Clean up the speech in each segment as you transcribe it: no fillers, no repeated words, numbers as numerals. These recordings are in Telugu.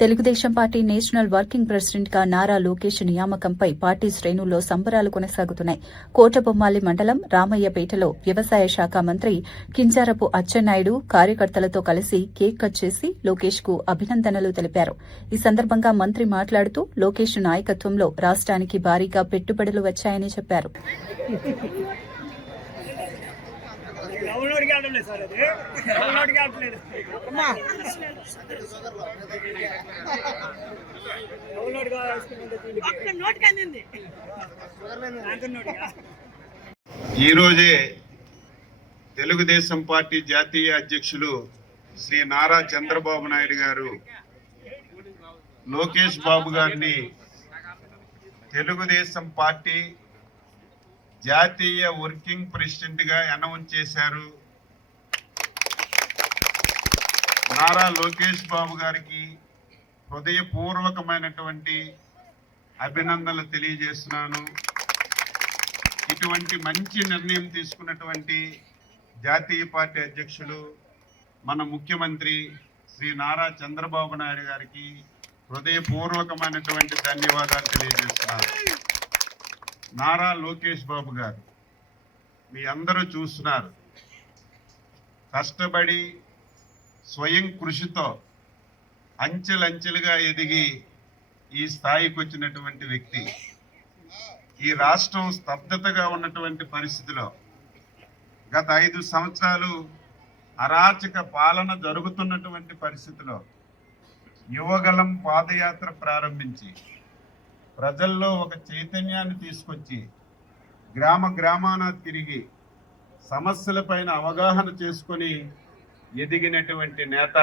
Telugu Desam party national working president గా నారా లోకేష్ నియామకంపై పార్టీ శ్రేణుల్లో సంబరాలు కొనసాగుతున్నాయి. కోటబొమ్మాలి మండలం రామయ్యపేటలో వ్యవసాయ శాఖ మంత్రి కింజారపు అచ్చెన్నాయుడు కార్యకర్తలతో కలిసి కేక్ కట్ చేసి లోకేష్ కు అభినందనలు తెలిపారు. ఈ సందర్భంగా మంత్రి మాట్లాడుతూ లోకేష్ నాయకత్వంలో రాష్ట్రానికి భారీగా పెట్టుబడులు వచ్చాయని చెప్పారు. ఈరోజే తెలుగుదేశం పార్టీ జాతీయ అధ్యక్షులు శ్రీ నారా చంద్రబాబు నాయుడు గారు లోకేష్ బాబు గారిని తెలుగుదేశం పార్టీ జాతీయ వర్కింగ్ ప్రెసిడెంట్ గా అనౌన్స్ చేశారు. నారా లోకేష్ బాబు గారికి హృదయపూర్వకమైనటువంటి అభినందనలు తెలియజేస్తున్నాను. ఇటువంటి మంచి నిర్ణయం తీసుకున్నటువంటి జాతీయ పార్టీ అధ్యక్షులు మన ముఖ్యమంత్రి శ్రీ నారా చంద్రబాబు నాయుడు గారికి హృదయపూర్వకమైనటువంటి ధన్యవాదాలు తెలియజేస్తున్నాను. నారా లోకేష్ బాబు గారు మీ అందరూ చూస్తున్నారు, కష్టపడి స్వయం కృషితో అంచెలంచెలుగా ఎదిగి ఈ స్థాయికి వచ్చినటువంటి వ్యక్తి. ఈ రాష్ట్రం స్తబ్దతగా ఉన్నటువంటి పరిస్థితిలో గత 5 సంవత్సరాలు అరాచక పాలన జరుగుతున్నటువంటి పరిస్థితిలో యువగలం పాదయాత్ర ప్రారంభించి ప్రజల్లో ఒక చైతన్యాన్ని తీసుకొచ్చి గ్రామ గ్రామాన తిరిగి సమస్యలపైన అవగాహన చేసుకొని ఎదిగినటువంటి నేత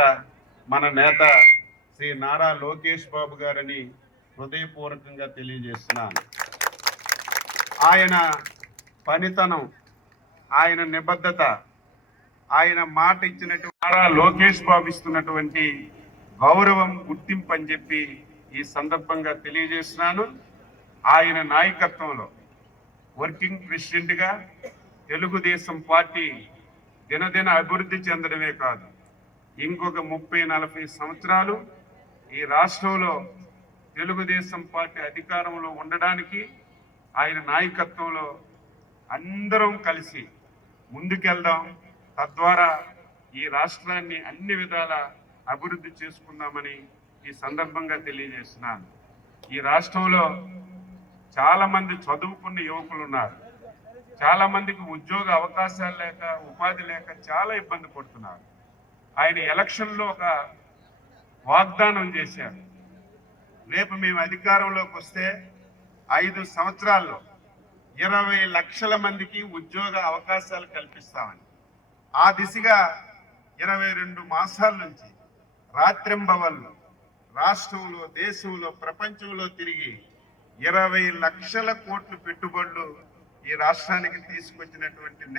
మన నేత శ్రీ నారా లోకేష్ బాబు గారని హృదయపూర్వకంగా తెలియజేస్తున్నాను. ఆయన పనితనం, ఆయన నిబద్ధత, ఆయన మాట ఇచ్చినటువంటి నారా లోకేష్ బాబు ఇస్తున్నటువంటి గౌరవం, గుర్తింపు అని చెప్పి ఈ సందర్భంగా తెలియజేస్తున్నాను. ఆయన నాయకత్వంలో వర్కింగ్ ప్రెసిడెంట్ గా తెలుగుదేశం పార్టీ దినదిన అభివృద్ధి చెందడమే కాదు, ఇంకొక 30-40 సంవత్సరాలు ఈ రాష్ట్రంలో తెలుగుదేశం పార్టీ అధికారంలో ఉండడానికి ఆయన నాయకత్వంలో అందరం కలిసి ముందుకెళ్దాం. తద్వారా ఈ రాష్ట్రాన్ని అన్ని విధాల అభివృద్ధి చేసుకుందామని ఈ సందర్భంగా తెలియజేస్తున్నాను. ఈ రాష్ట్రంలో చాలా మంది చదువుకున్న యువకులు ఉన్నారు. చాలా మందికి ఉద్యోగ అవకాశాలు లేక, ఉపాధి లేక చాలా ఇబ్బంది పడుతున్నారు. ఆయన ఎలక్షన్లో ఒక వాగ్దానం చేశారు, రేపు మేము అధికారంలోకి వస్తే 5 సంవత్సరాల్లో 20 లక్షల మందికి ఉద్యోగ అవకాశాలు కల్పిస్తామని. ఆ దిశగా 22 మాసాల నుంచి రాత్రింబవళ్ళు రాష్ట్రంలో, దేశంలో, ప్రపంచంలో తిరిగి 20 లక్షల కోట్ల పెట్టుబడులు ఈ రాష్ట్రానికి తీసుకొచ్చినటువంటి